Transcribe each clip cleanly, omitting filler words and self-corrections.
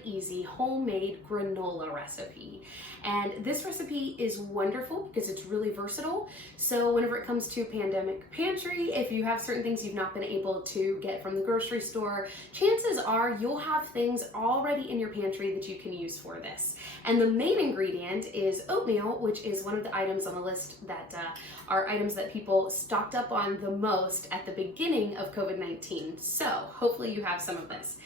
very easy homemade granola recipe. And this recipe is wonderful because it's really versatile. So whenever it comes to pandemic pantry, if you have certain things you've not been able to get from the grocery store, chances are you'll have things already in your pantry that you can use for this. And the main ingredient is oatmeal, which is one of the items on the list that are items that people stocked up on the most at the beginning of COVID-19. So hopefully you have some of this.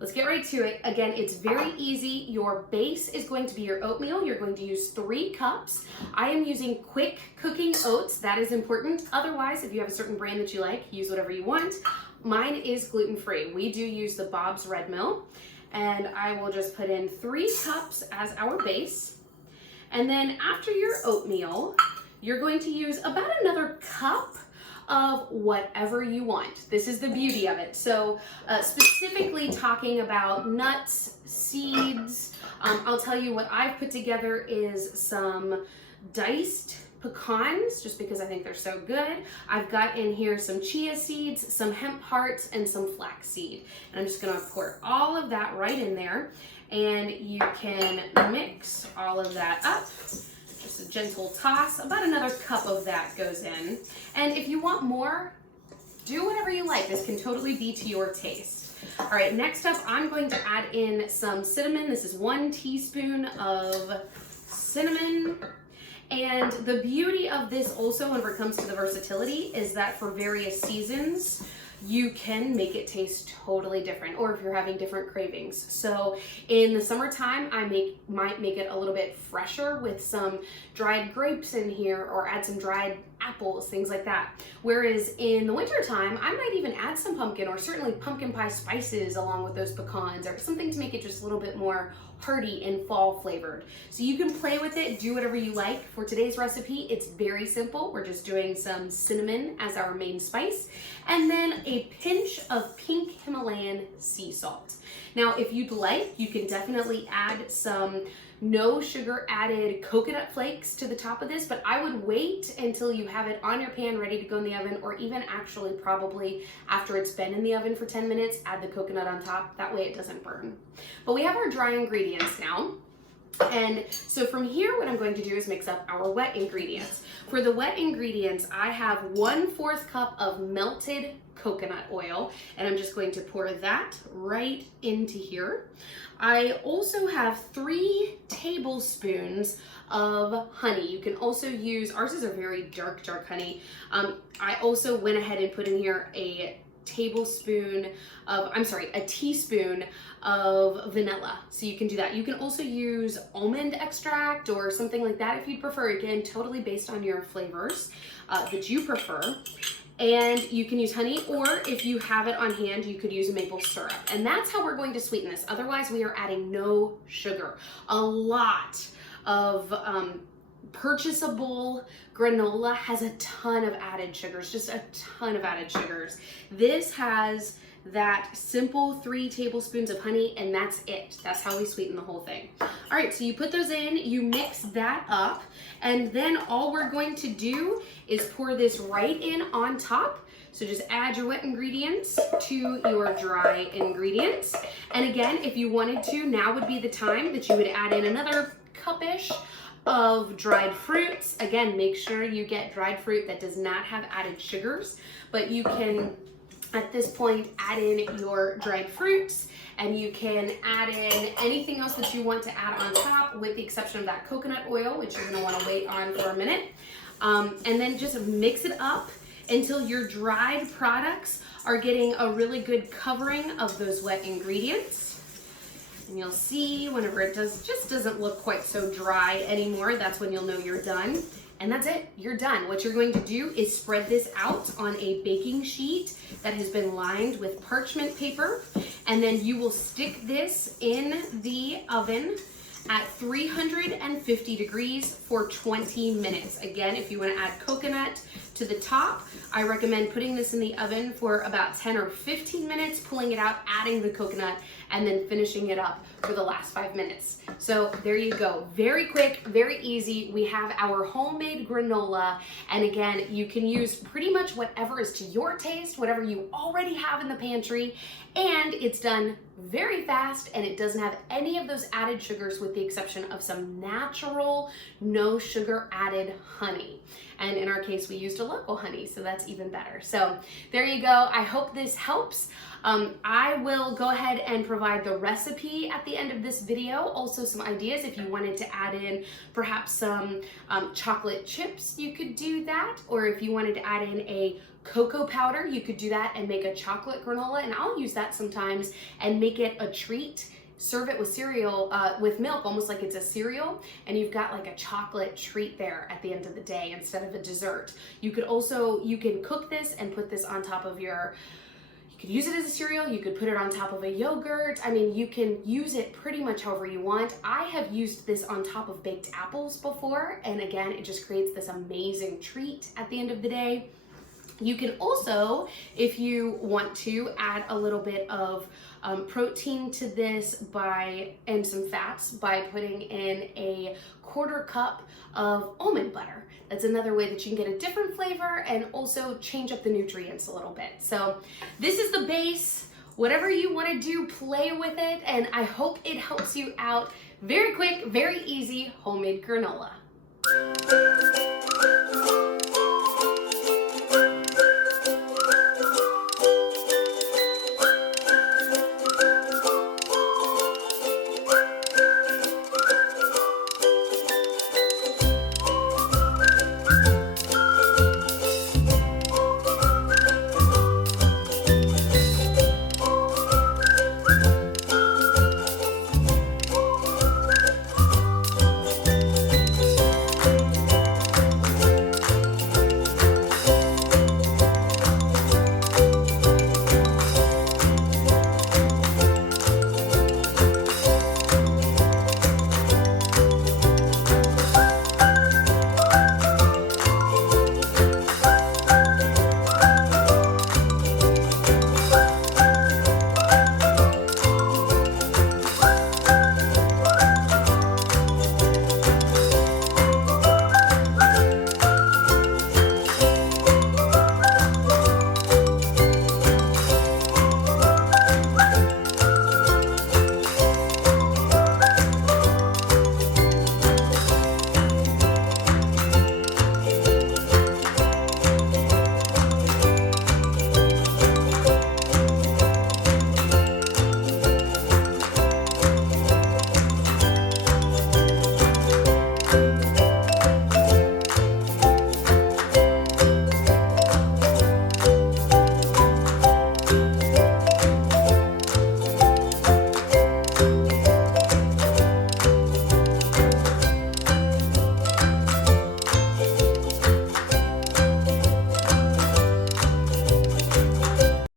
Let's get right to it. Again, it's very easy. Your base is going to be your oatmeal. You're going to use 3 cups. I am using quick cooking oats. That is important. Otherwise, if you have a certain brand that you like, use whatever you want. Mine is gluten-free. We do use the Bob's Red Mill. And I will just put in 3 cups as our base. And then after your oatmeal, you're going to use about another cup of whatever you want. This is the beauty of it. So specifically talking about nuts, seeds, I'll tell you what I've put together is some diced pecans, just because I think they're so good. I've got in here some chia seeds, some hemp hearts, and some flax seed. And I'm just gonna pour all of that right in there, and you can mix all of that up. Just a gentle toss. About another cup of that goes in. And if you want more, do whatever you like. This can totally be to your taste. All right, next up, I'm going to add in some cinnamon. This is 1 teaspoon of cinnamon. And the beauty of this also, whenever it comes to the versatility, is that for various seasons, you can make it taste totally different, or if you're having different cravings. So in the summertime, I might make it a little bit fresher with some dried grapes in here, or add some dried apples, things like that. Whereas in the wintertime, I might even add some pumpkin, or certainly pumpkin pie spices along with those pecans, or something to make it just a little bit more hearty and fall flavored. So you can play with it, do whatever you like. For today's recipe, it's very simple. We're just doing some cinnamon as our main spice, and then a pinch of pink Himalayan sea salt. Now, if you'd like, you can definitely add some no sugar added coconut flakes to the top of this, but I would wait until you have it on your pan ready to go in the oven, or even actually probably after it's been in the oven for 10 minutes, add the coconut on top. That way it doesn't burn. But we have our dry ingredients now. And so from here, what I'm going to do is mix up our wet ingredients. For the wet ingredients, I have 1/4 cup of melted coconut oil, and I'm just going to pour that right into here. I also have 3 tablespoons of honey. You can also use, ours is a very dark honey. I also went ahead and put in here a teaspoon of vanilla. So you can do that. You can also use almond extract or something like that if you'd prefer. Again, totally based on your flavors that you prefer. And you can use honey, or if you have it on hand, you could use a maple syrup. And that's how we're going to sweeten this. Otherwise, we are adding no sugar. A lot of purchasable granola has a ton of added sugars, just a ton of added sugars. This has that simple 3 tablespoons of honey, and that's it. That's how we sweeten the whole thing. All right, so you put those in, you mix that up, and then all we're going to do is pour this right in on top. So just add your wet ingredients to your dry ingredients. And again, if you wanted to, now would be the time that you would add in another cup-ish of dried fruits. Again, make sure you get dried fruit that does not have added sugars, but you can at this point add in your dried fruits, and you can add in anything else that you want to add on top, with the exception of that coconut oil, which you're going to want to wait on for a minute. And then just mix it up until your dried products are getting a really good covering of those wet ingredients. And you'll see whenever it just doesn't look quite so dry anymore, that's when you'll know you're done. And that's it, you're done. What you're going to do is spread this out on a baking sheet that has been lined with parchment paper, and then you will stick this in the oven at 350 degrees for 20 minutes. Again, if you want to add coconut to the top. I recommend putting this in the oven for about 10 or 15 minutes, pulling it out, adding the coconut, and then finishing it up for the last 5 minutes. So there you go. Very quick, very easy. We have our homemade granola. And again, you can use pretty much whatever is to your taste, whatever you already have in the pantry. And it's done very fast, and it doesn't have any of those added sugars with the exception of some natural, no sugar added honey. And in our case, we used a local honey, so that's even better. So there you go. I hope this helps. I will go ahead and provide the recipe at the end of this video. Also some ideas if you wanted to add in perhaps some chocolate chips, you could do that. Or if you wanted to add in a cocoa powder, you could do that and make a chocolate granola. And I'll use that sometimes and make it a treat. Serve it with cereal, with milk, almost like it's a cereal, and you've got like a chocolate treat there at the end of the day instead of a dessert. You can cook this and put this on top of you could use it as a cereal, you could put it on top of a yogurt. I mean, you can use it pretty much however you want. I have used this on top of baked apples before, and again, it just creates this amazing treat at the end of the day. You can also, if you want to, add a little bit of protein to this and some fats by putting in a 1/4 cup of almond butter. That's another way that you can get a different flavor and also change up the nutrients a little bit. So this is the base. Whatever you want to do, play with it, and I hope it helps you out. Very quick, very easy homemade granola.